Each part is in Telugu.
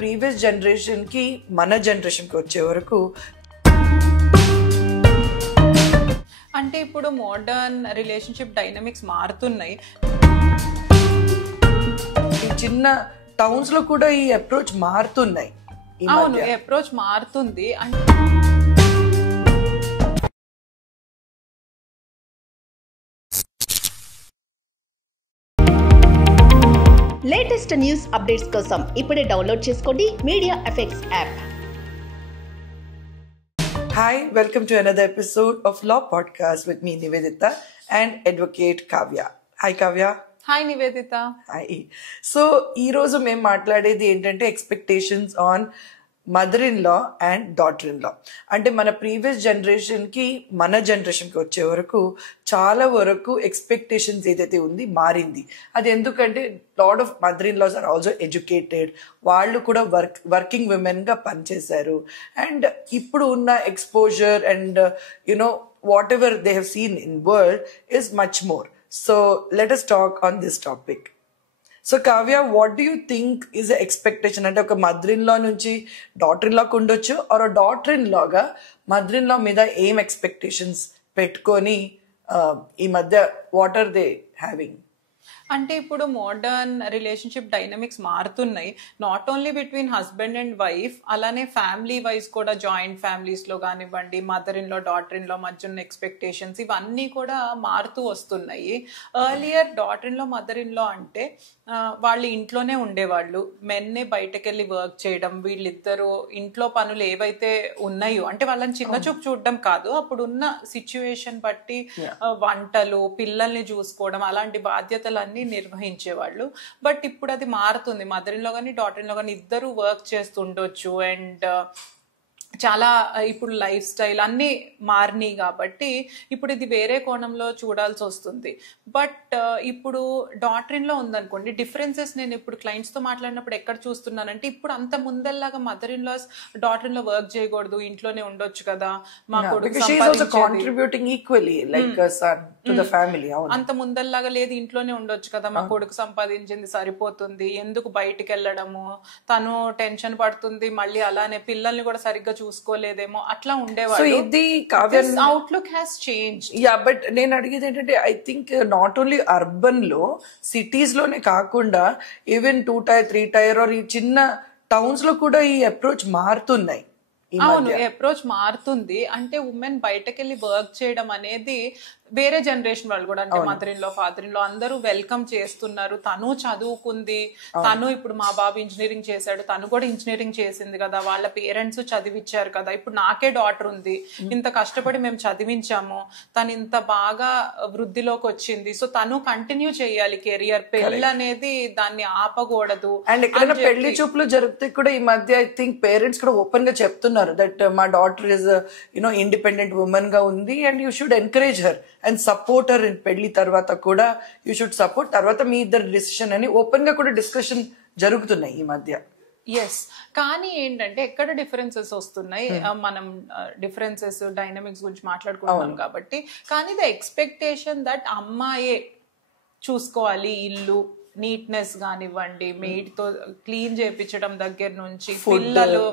ప్రీవియస్ జనరేషన్కి మన జనరేషన్కి వచ్చే వరకు అంటే ఇప్పుడు మోడర్న్ రిలేషన్షిప్ డైనమిక్స్ మారుతున్నాయి. ఈ చిన్న టౌన్స్ లో కూడా ఈ అప్రోచ్ మారుతున్నాయి. అవును, ఈ అప్రోచ్ మారుతుంది. లేటెస్ట్ న్యూస్ అప్డేట్స్ కోసం ఇప్పుడే డౌన్లోడ్ చేసుకోండి media effects app. Hi, welcome to another episode of Law Podcast with me, Nivedita, and Advocate Kavya. Hi, Kavya. Hi Nivedita. Hi. So ఈరోజు మేము మాట్లాడేది ఏంటంటే expectations on mother in law and daughter in లా. అంటే మన ప్రీవియస్ జనరేషన్కి మన జనరేషన్కి వచ్చే వరకు చాలా వరకు ఎక్స్పెక్టేషన్స్ ఏదైతే ఉంది మారింది. అది ఎందుకంటే lot of mother in laws are also educated, వాళ్ళు కూడా వర్కింగ్ విమెన్గా పనిచేశారు. అండ్ ఇప్పుడు ఉన్న exposure and you know whatever they have seen in world is much more. So let us talk on this topic. So Kavya, what do you think is the expectation? అంటే ఒక మదర్ ఇన్ లా నుంచి డాటర్ ఇన్ లాకి ఉండొచ్చు, ఆర్ డాటర్ ఇన్ లాగా మదర్ ఇన్ లా మీద ఏం ఎక్స్పెక్టేషన్స్ పెట్టుకొని ఈ మధ్య వాట్ ఆర్ దే హ్యావింగ్? అంటే ఇప్పుడు మోడర్న్ రిలేషన్షిప్ డైనమిక్స్ మారుతున్నాయి. Not only between husband and wife, అలానే ఫ్యామిలీ వైజ్ కూడా జాయింట్ ఫ్యామిలీస్ లో కానివ్వండి, mother in law daughter in లా మధ్య ఉన్న ఎక్స్పెక్టేషన్స్ ఇవన్నీ కూడా మారుతూ వస్తున్నాయి. Earlier daughter in law mother in లా అంటే వాళ్ళు ఇంట్లోనే ఉండేవాళ్ళు, మెన్నే బయటకెళ్ళి వర్క్ చేయడం, వీళ్ళిద్దరూ ఇంట్లో పనులు ఏవైతే ఉన్నాయో అంటే వాళ్ళని చిన్న చూపు చూడడం కాదు, అప్పుడున్న సిచ్యువేషన్ బట్టి వంటలు, పిల్లల్ని చూసుకోవడం అలాంటి బాధ్యతలన్నీ నిర్వహించేవాళ్ళు. బట్ ఇప్పుడు అది మారుతుంది. మదర్ ఇన్ లా కానీ డాటర్ ఇన్ లా కానీ ఇద్దరు వర్క్ చేస్తుండొచ్చు. అండ్ చాలా ఇప్పుడు లైఫ్ స్టైల్ అన్నీ మారినాయి కాబట్టి ఇప్పుడు ఇది వేరే కోణంలో చూడాల్సి వస్తుంది. బట్ ఇప్పుడు డాటర్ ఇన్ లా ఉందనుకోండి, డిఫరెన్సెస్ నేను ఇప్పుడు క్లయింట్స్ తో మాట్లాడినప్పుడు ఎక్కడ చూస్తున్నానంటే, ఇప్పుడు అంత ముందల్లాగా mother in law daughter in law work చేయకూడదు, ఇంట్లోనే ఉండొచ్చు కదా, మా కొడుకు అంత ముందల్లాగా లేదు, ఇంట్లోనే ఉండొచ్చు కదా, మా కొడుకు సంపాదించింది సరిపోతుంది, ఎందుకు బయటికి వెళ్ళడము, తను టెన్షన్ పడుతుంది, మళ్ళీ అలానే పిల్లల్ని కూడా సరిగ్గా చూసుకోలేదేమో, అట్లా ఉండేవాళ్ళు. ఇది outlook has change. Yeah, but నేను అడిగేది ఏంటంటే, I think not only urban లో, సిటీస్ లోనే కాకుండా ఈవెన్ 2 టైర్ 3 టైర్ ఈ చిన్న టౌన్స్ లో కూడా ఈ అప్రోచ్ మారుతున్నాయి. అవును, అప్రోచ్ మారుతుంది. అంటే ఉమెన్ బయటకెళ్ళి వర్క్ చేయడం అనేది వేరే జనరేషన్ వాళ్ళు కూడా, అంటే mother in law father in law అందరూ వెల్కమ్ చేస్తున్నారు. తను చదువుకుంది, తను ఇప్పుడు మా బాబు ఇంజనీరింగ్ చేశాడు, తను కూడా ఇంజనీరింగ్ చేసింది కదా, వాళ్ళ పేరెంట్స్ చదివించారు కదా, ఇప్పుడు నాకే డాటర్ ఉంది, ఇంత కష్టపడి మేము చదివించాము, తను ఇంత బాగా వృద్ధిలోకి వచ్చింది, సో తను కంటిన్యూ చేయాలి కెరియర్, పెళ్లి అనేది దాన్ని ఆపకూడదు. అండ్ ఎక్కడైనా పెళ్లి చూపులు జరిగితే కూడా ఈ మధ్య ఐ థింక్ పేరెంట్స్ కూడా ఓపెన్ గా చెప్తున్నారు దట్ మా daughter is you know independent women గా ఉంది and you should encourage her and support her. పెళ్లి తర్వాత కూడా యూ షుడ్ సపోర్ట్, తర్వాత మీ ఇద్దరు డిసిషన్ అని ఓపెన్ గా కూడా డిస్కషన్ జరుగుతున్నాయి ఈ మధ్య. ఎస్, కానీ ఏంటంటే ఎక్కడ డిఫరెన్సెస్ వస్తున్నాయి, మనం డిఫరెన్సెస్ డైనమిక్స్ గురించి మాట్లాడుకుంటున్నాం కాబట్టి, కానీ ద ఎక్స్పెక్టేషన్ దట్ అమ్మాయే చూసుకోవాలి ఇల్లు, నీట్నెస్ కానివ్వండి, మెయిడ్ తో క్లీన్ చేయించడం దగ్గర నుంచి, పిల్లలు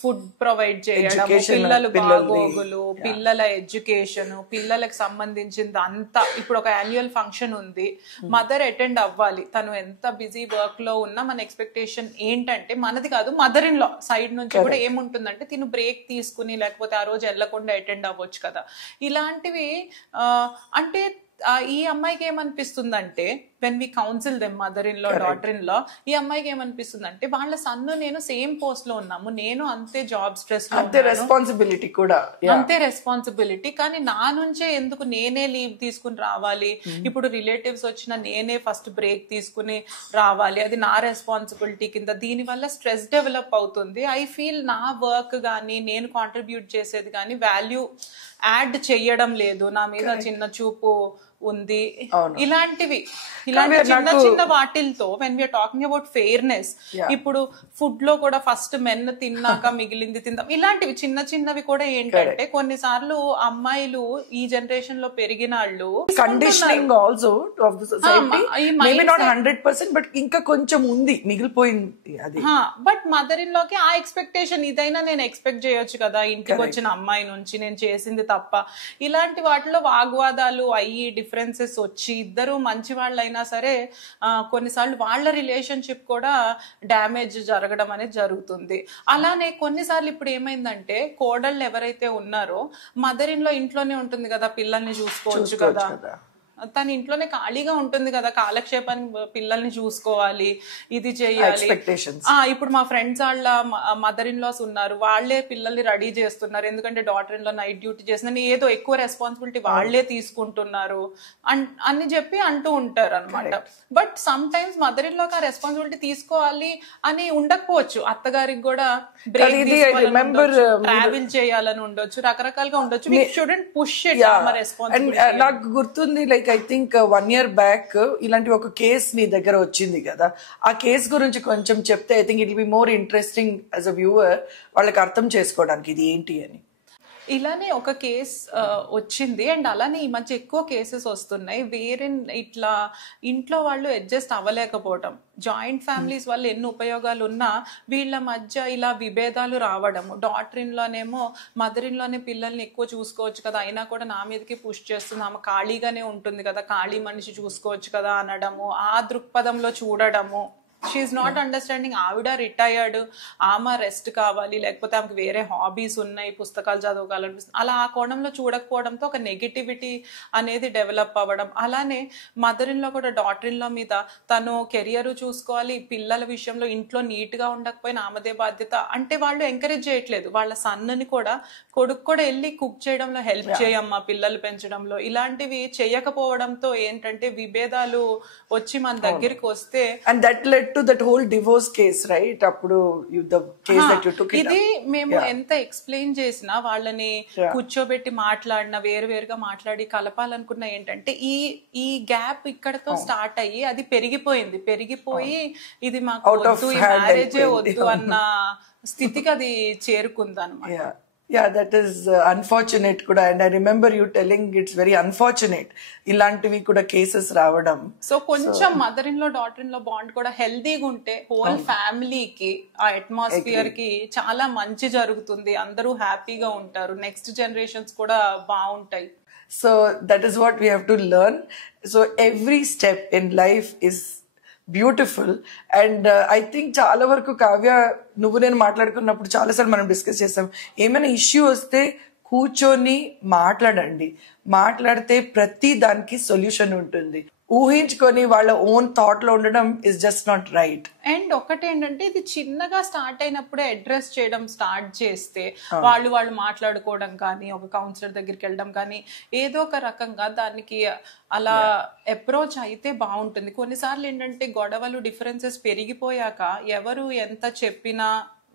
ఫుడ్ ప్రొవైడ్ చేయడం, పిల్లలు బాగోగులు, పిల్లల ఎడ్యుకేషన్, పిల్లలకు సంబంధించింది అంతా. ఇప్పుడు ఒక యాన్యువల్ ఫంక్షన్ ఉంది, మదర్ అటెండ్ అవ్వాలి, తను ఎంత బిజీ వర్క్ లో ఉన్నా మన ఎక్స్పెక్టేషన్ ఏంటంటే, మనది కాదు మదర్ ఇన్ లా సైడ్ నుంచి కూడా ఏముంటుందంటే, తిను బ్రేక్ తీసుకుని లేకపోతే ఆ రోజు వెళ్లకుండా అటెండ్ అవ్వచ్చు కదా. ఇలాంటివి అంటే ఈ అమ్మాయికి ఏమనిపిస్తుందంటే, when we counsel them mother in law daughter in law, ఈ అమ్మాయికి ఏమనిపిస్తుందంటే, వాళ్ళ సన్ను నేను సేమ్ పోస్ట్ లో ఉన్నాము, నేను అంతే జాబ్ స్ట్రెస్ లో, అంతే రెస్పాన్సిబిలిటీ కూడా, అంతే రెస్పాన్సిబిలిటీ, కానీ నా నుంచే ఎందుకు నేనే లీవ్ తీసుకుని రావాలి, ఇప్పుడు రిలేటివ్స్ వచ్చినా నేనే ఫస్ట్ బ్రేక్ తీసుకుని రావాలి, అది నా రెస్పాన్సిబిలిటీ కింద. దీనివల్ల స్ట్రెస్ డెవలప్ అవుతుంది. ఐ ఫీల్ నా వర్క్ కానీ నేను కాంట్రిబ్యూట్ చేసేది కానీ వాల్యూ యాడ్ చెయ్యడం లేదు, నా మీద చిన్న చూపు ఉంది, ఇలాంటివి చిన్న చిన్న వాటిలతో when we are talking about fairness, ఇప్పుడు ఫుడ్ లో కూడా ఫస్ట్ మెన్ తిన్నాక మిగిలింది తిందాం, ఇలాంటివి చిన్న చిన్నవి కూడా ఏంటంటే కొన్నిసార్లు అమ్మాయిలు ఈ జనరేషన్ లో పెరిగిన వాళ్ళు conditioning also of the society maybe not 100%, but ఇంకా కొంచెం ఉంది మిగిలిపోయింది అది. బట్ మదర్ ఇన్ లోకి ఆ ఎక్స్పెక్టేషన్, ఇదైనా నేను ఎక్స్పెక్ట్ చేయొచ్చు కదా ఇంటికి వచ్చిన అమ్మాయి నుంచి, నేను చేసింది తప్ప. ఇలాంటి వాటిలో వాగ్వాదాలు అయ్యి డిఫరెన్సెస్ వచ్చి ఇద్దరు మంచి వాళ్ళు అయినా సరే కొన్నిసార్లు వాళ్ళ రిలేషన్షిప్ కూడా డ్యామేజ్ జరగడం అనేది జరుగుతుంది. అలానే కొన్నిసార్లు ఇప్పుడు ఏమైందంటే కోడళ్ళు ఎవరైతే ఉన్నారో మదర్ ఇన్ లో ఇంట్లోనే ఉంటుంది కదా, పిల్లల్ని చూసుకోవచ్చు కదా, తన ఇంట్లోనే ఖాళీగా ఉంటుంది కదా, కాలక్షేపానికి పిల్లల్ని చూసుకోవాలి, ఇది చేయాలి. ఇప్పుడు మా ఫ్రెండ్స్ వాళ్ళ మదర్ ఇన్ లాస్ ఉన్నారు, వాళ్లే పిల్లల్ని రెడీ చేస్తున్నారు, ఎందుకంటే daughter in law night duty చేసిన ఏదో ఎక్కువ రెస్పాన్సిబిలిటీ వాళ్లే తీసుకుంటున్నారు అని చెప్పి అంటూ ఉంటారు అనమాట. But sometimes mother in లాకి ఆ రెస్పాన్సిబిలిటీ తీసుకోవాలి అని ఉండకపోవచ్చు, అత్తగారికి కూడా ట్రావెల్ చేయాలని ఉండొచ్చు, రకరకాలుగా ఉండొచ్చు. We shouldn't push it responsibility. నాకు గుర్తుంది like I think 1 year back ఇలాంటి ఒక కేసు నీ దగ్గర వచ్చింది కదా, ఆ కేసు గురించి కొంచెం చెప్తే I think it will be more interesting as a viewer, వాళ్ళకి అర్థం చేసుకోవడానికి ఇది ఏంటి అని. ఇలానే ఒక కేస్ వచ్చింది, అండ్ అలానే ఈ మధ్య ఎక్కువ కేసెస్ వస్తున్నాయి వేరే ఇట్లా ఇంట్లో వాళ్ళు అడ్జస్ట్ అవ్వలేకపోవడం, జాయింట్ ఫ్యామిలీస్ వల్ల ఎన్ని ఉపయోగాలు ఉన్నా వీళ్ళ మధ్య ఇలా విభేదాలు రావడము. డాటర్ ఇన్ లోనేమో మదర్ ఇన్ లోనే పిల్లల్ని ఎక్కువ చూసుకోవచ్చు కదా, అయినా కూడా నా మీదకి పుష్ చేస్తుంది, ఆమె ఖాళీగానే ఉంటుంది కదా, ఖాళీ మనిషి చూసుకోవచ్చు కదా అనడము, ఆ దృక్పథంలో చూడడము. షీఈస్ నాట్ అండర్స్టాండింగ్ ఆవిడ రిటైర్డ్, ఆమె రెస్ట్ కావాలి, లేకపోతే ఆమెకు వేరే హాబీస్ ఉన్నాయి, పుస్తకాలు చదవగలనిపిస్తుంది, అలా ఆ కోణంలో చూడకపోవడంతో ఒక నెగిటివిటీ అనేది డెవలప్ అవ్వడం. అలానే మదర్ ఇన్ లో కూడా డాటర్ ఇన్ లో మీద తను కెరియర్ చూసుకోవాలి, పిల్లల విషయంలో ఇంట్లో నీట్ గా ఉండకపోయినా ఆమెదే బాధ్యత అంటే వాళ్ళు ఎంకరేజ్ చేయట్లేదు. వాళ్ళ సన్నని కూడా కొడుకు కూడా వెళ్ళి కుక్ చేయడంలో హెల్ప్ చేయమ్మా, పిల్లలు పెంచడంలో, ఇలాంటివి చేయకపోవడంతో ఏంటంటే విభేదాలు వచ్చి మన దగ్గరికి వస్తే and that led to that whole divorce case, right? appudu the case that you took it ఇది మేము ఎంత ఎక్స్ప్లెయిన్ చేసినా వాళ్ళని కూర్చోబెట్టి మాట్లాడినా వేరువేరుగా మాట్లాడి కలపాలనుకున్నా ఏంటంటే ఈ గ్యాప్ ఇక్కడతో స్టార్ట్ అయ్యి అది పెరిగిపోయి ఇది మాకు వద్దు, ఈ మ్యారేజే వద్దు అన్న స్థితికి అది చేరుకుంది అన్నమాట. Yeah, that is unfortunate kuda, and I remember you telling it's very unfortunate ilantivi kuda cases రావడం. సో కొంచెం మదర్ ఇన్ లో డాటర్ ఇన్ లో బాండ్ కూడా హెల్దీగా ఉంటే హోల్ ఫ్యామిలీకి ఆ అట్మాస్ఫియర్ కి చాలా మంచి జరుగుతుంది, అందరూ హ్యాపీగా ఉంటారు, నెక్స్ట్ జనరేషన్స్ కూడా బాగుంటాయి. So that is what we have to learn. So every step in life is beautiful. And I think చాలా వరకు కావ్య నువ్వు నేను మాట్లాడుకున్నప్పుడు చాలాసార్లు మనం డిస్కస్ చేసాం, ఏమైనా ఇష్యూ వస్తే కూర్చొని మాట్లాడితే ప్రతి దానికి సొల్యూషన్ ఉంటుంది. ఊహించుకొని వాళ్ళ ఓన్ థాట్ లో ఉండడం is just not right. And ఒకటేంటంటే ఇది చిన్నగా స్టార్ట్ అయినప్పుడే అడ్రస్ చేయడం స్టార్ట్ చేస్తే వాళ్ళు మాట్లాడుకోవడం కానీ, ఒక కౌన్సిలర్ దగ్గరికి వెళ్ళడం కానీ, ఏదో ఒక రకంగా దానికి అలా అప్రోచ్ అయితే బాగుంటుంది. కొన్నిసార్లు ఏంటంటే గొడవలు డిఫరెన్సెస్ పెరిగిపోయాక ఎవరు ఎంత చెప్పినా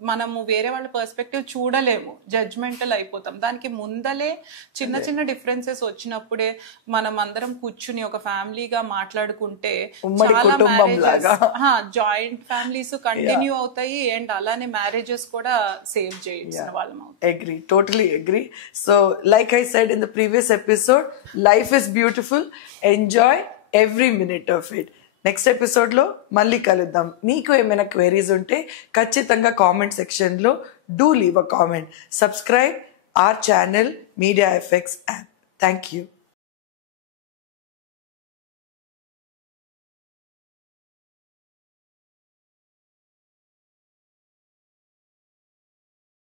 మనము వేరే వాళ్ళ పర్స్పెక్టివ్ చూడలేము, జడ్జ్మెంటల్ అయిపోతాం. దానికి ముందలే చిన్న డిఫరెన్సెస్ వచ్చినప్పుడే మనం అందరం కూర్చుని ఒక ఫ్యామిలీగా మాట్లాడుకుంటే చాలా మ్యారేజెస్, జాయింట్ ఫ్యామిలీస్ కంటిన్యూ అవుతాయి, అండ్ అలానే మ్యారేజెస్ కూడా సేవ్ చేయాల్సిన వాళ్ళం అవుతాం. Agree, totally agree. So like I said in the previous episode, life is beautiful, enjoy every minute of it. Next ఎపిసోడ్లో మళ్ళీ కలుద్దాం. మీకు ఏమైనా క్వైరీస్ ఉంటే ఖచ్చితంగా కామెంట్ సెక్షన్లో do leave a comment. Subscribe our channel Media FX app. Thank you.